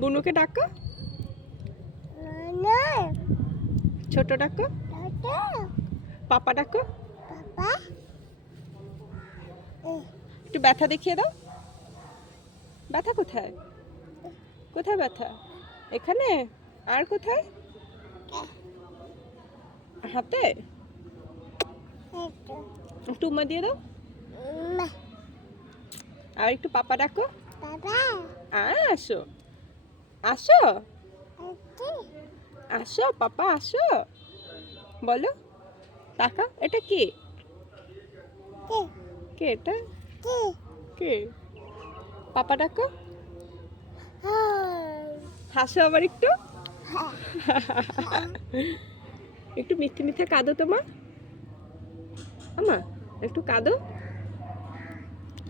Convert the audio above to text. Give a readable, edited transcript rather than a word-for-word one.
বুনুকে ডাকো, ছোট ডাকো, পাপা ডাকো। একটু ব্যথা দেখিয়ে দাও। ব্যথা কোথায়? কোথায় ব্যথা? এখানে? আর কোথায়? হাতে? একটু উম্মা দিয়ে দাও। আর একটু পাপা ডাকো। আসো, আসো, আসো পাপা আসো। বলো, টাকা। এটা কি? কে এটা? কে? পাপা ডাকো। হাসো আবার একটু। একটু মিথ্যে মিথ্যে কাঁদো তোমা। আমা একটু কাঁদো।